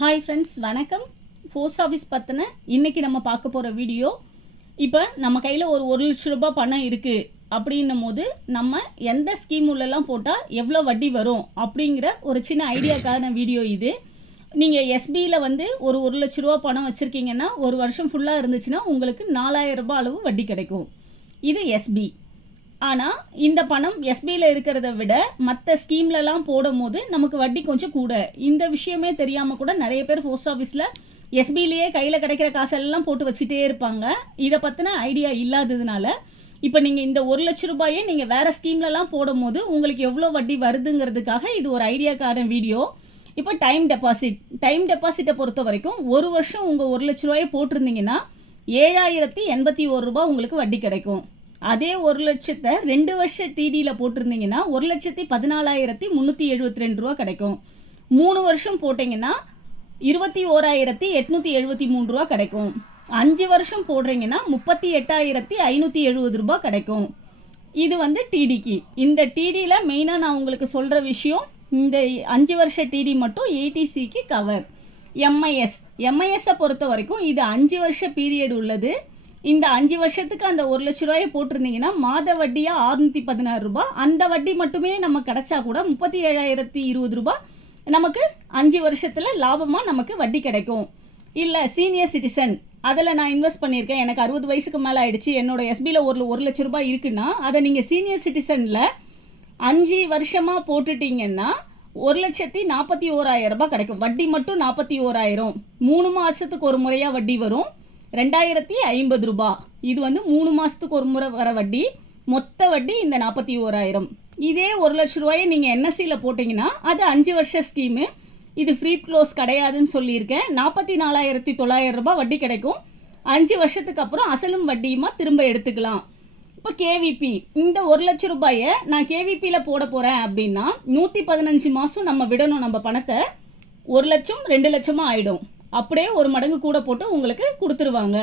Hi friends வணக்கம். Post office பற்றின இன்றைக்கி நம்ம பார்க்க போகிற வீடியோ இப்போ நம்ம கையில் ஒரு ஒரு லட்ச ரூபாய் பணம் இருக்குது அப்படின்னும் போது நம்ம எந்த ஸ்கீம் உள்ளெல்லாம் போட்டால் எவ்வளோ வட்டி வரும் அப்படிங்கிற ஒரு சின்ன ஐடியாக்கான வீடியோ இது. நீங்கள் எஸ்பியில் வந்து ஒரு ஒரு லட்ச ரூபா பணம் வச்சுருக்கீங்கன்னா ஒரு வருஷம் ஃபுல்லாக இருந்துச்சுன்னா உங்களுக்கு நாலாயிரம் ரூபாய் அளவு வட்டி கிடைக்கும். இது எஸ்பி ஆனால் இந்த பணம் எஸ்பியில் இருக்கிறத விட மற்ற ஸ்கீம்லலாம் போடும் போது நமக்கு வட்டி கொஞ்சம் கூட. இந்த விஷயமே தெரியாமல் கூட நிறைய பேர் போஸ்ட் ஆஃபீஸில் எஸ்பிலேயே கையில் கிடைக்கிற காசெல்லாம் போட்டு வச்சுட்டே இருப்பாங்க. இதை பற்றின ஐடியா இல்லாததுனால இப்போ நீங்கள் இந்த ஒரு லட்ச ரூபாயே நீங்கள் வேறு ஸ்கீம்லலாம் போடும் போது உங்களுக்கு எவ்வளோ வட்டி வருதுங்கிறதுக்காக இது ஒரு ஐடியாக்கான வீடியோ. இப்போ டைம் டெபாசிட். டைம் டெபாசிட்டை பொறுத்த வரைக்கும் ஒரு வருஷம் உங்கள் ஒரு லட்ச ரூபாயை போட்டிருந்தீங்கன்னா ஏழாயிரத்தி எண்பத்தி ஒரு ரூபா உங்களுக்கு வட்டி கிடைக்கும். அதே ஒரு லட்சத்தை ரெண்டு வருஷ டிடியில் போட்டிருந்தீங்கன்னா ஒரு லட்சத்தி பதினாலாயிரத்தி முந்நூற்றி எழுபத்தி ரெண்டு ரூபா கிடைக்கும். மூணு வருஷம் போட்டிங்கன்னா இருபத்தி ஓராயிரத்தி எட்நூற்றி எழுபத்தி மூணு ரூபா கிடைக்கும். அஞ்சு வருஷம் போடுறீங்கன்னா முப்பத்தி எட்டாயிரத்தி ஐநூற்றி எழுபது ரூபா கிடைக்கும். இது வந்து டிடிக்கு இந்த டிடியில் மெயினாக நான் உங்களுக்கு சொல்கிற விஷயம் இந்த அஞ்சு வருஷ டிடி மட்டும் ஏடிசிக்கு கவர் எம்ஐஎஸ் எம்ஐஎஸ்ஸை பொறுத்த வரைக்கும் இது அஞ்சு வருஷ பீரியட் உள்ளது. இந்த அஞ்சு வருஷத்துக்கு அந்த ஒரு லட்ச ரூபாயை போட்டிருந்தீங்கன்னா மாத வட்டியாக அறுநூற்றி பதினாறு ரூபாய் அந்த வட்டி மட்டுமே நம்ம கிடைச்சா கூட முப்பத்தி ஏழாயிரத்தி இருபது ரூபாய் நமக்கு அஞ்சு வருஷத்தில் லாபமாக நமக்கு வட்டி கிடைக்கும். இல்லை சீனியர் சிட்டிசன் அதில் நான் இன்வெஸ்ட் பண்ணியிருக்கேன். எனக்கு அறுபது வயசுக்கு மேலே ஆயிடுச்சு. என்னோட எஸ்பியில் ஒரு ஒரு லட்ச ரூபாய் இருக்குன்னா அதை நீங்கள் சீனியர் சிட்டிசனில் அஞ்சு வருஷமாக போட்டுட்டீங்கன்னா ஒரு லட்சத்தி நாற்பத்தி ஓராயிரம் ரூபாய் கிடைக்கும். வட்டி மட்டும் நாற்பத்தி ஓராயிரம். மூணு மாதத்துக்கு ஒரு முறையாக வட்டி வரும். ரெண்டாயிரத்தி ஐம்பது ரூபாய் இது வந்து மூணு மாதத்துக்கு ஒரு முறை வர வட்டி. மொத்த வட்டி இந்த நாற்பத்தி ஓராயிரம். இதே ஒரு லட்ச ரூபாயை நீங்கள் என்எஸ்சியில் போட்டிங்கன்னா அது அஞ்சு வருஷ ஸ்கீமு இது ஃப்ரீ க்ளோஸ் கிடையாதுன்னு சொல்லியிருக்கேன். நாற்பத்தி நாலாயிரத்தி தொள்ளாயிரம் ரூபாய் வட்டி கிடைக்கும். அஞ்சு வருஷத்துக்கு அப்புறம் அசலும் வட்டியுமா திரும்ப எடுத்துக்கலாம். இப்போ கேவிபி இந்த ஒரு லட்ச ரூபாயை நான் கேவிபியில் போட போகிறேன் அப்படின்னா நூற்றி பதினஞ்சு மாதம் நம்ம விடணும் நம்ம பணத்தை. ஒரு லட்சம் ரெண்டு லட்சமாக ஆகிடும் அப்படியே ஒரு மடங்கு கூட போட்டு உங்களுக்கு கொடுத்துருவாங்க.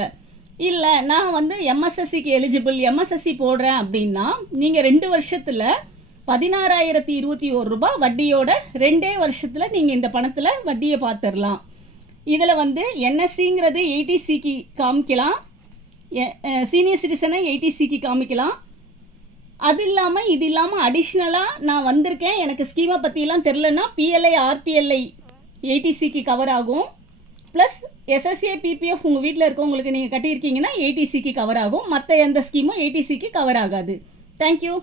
இல்லை நான் வந்து எம்எஸ்எஸ்சிக்கு எலிஜிபிள் எம்எஸ்எஸ்சி போடுறேன் அப்படின்னா நீங்கள் ரெண்டு வருஷத்தில் பதினாறாயிரத்தி இருபத்தி ஒரு ரூபாய் வட்டியோட ரெண்டே வருஷத்தில் நீங்கள் இந்த பணத்தில் வட்டியை பார்த்துடலாம். இதில் வந்து என்எஸ்சிங்கிறது எயிட்டிசிக்கு காமிக்கலாம். சீனியர் சிட்டிசனை எயிட்டிசிக்கு காமிக்கலாம். அது இல்லாமல் இது இல்லாமல் அடிஷ்னலாக நான் வந்திருக்கேன். எனக்கு ஸ்கீமை பற்றிலாம் தெரிலன்னா பிஎல்ஐ ஆர்பிஎல்ஐ எயிட்டிசிக்கு கவர் ஆகும். ப்ளஸ் எஸ்எஸ்ஏ பிபிஎஃப் உங்கள் வீட்டில் இருக்கவங்களுக்கு நீங்கள் கட்டியிருக்கீங்கன்னா எயிட்டிசிக்கு கவர் ஆகும். மற்ற எந்த ஸ்கீமும் எயிட்டிசிக்கு கவர் ஆகாது. தேங்க்யூ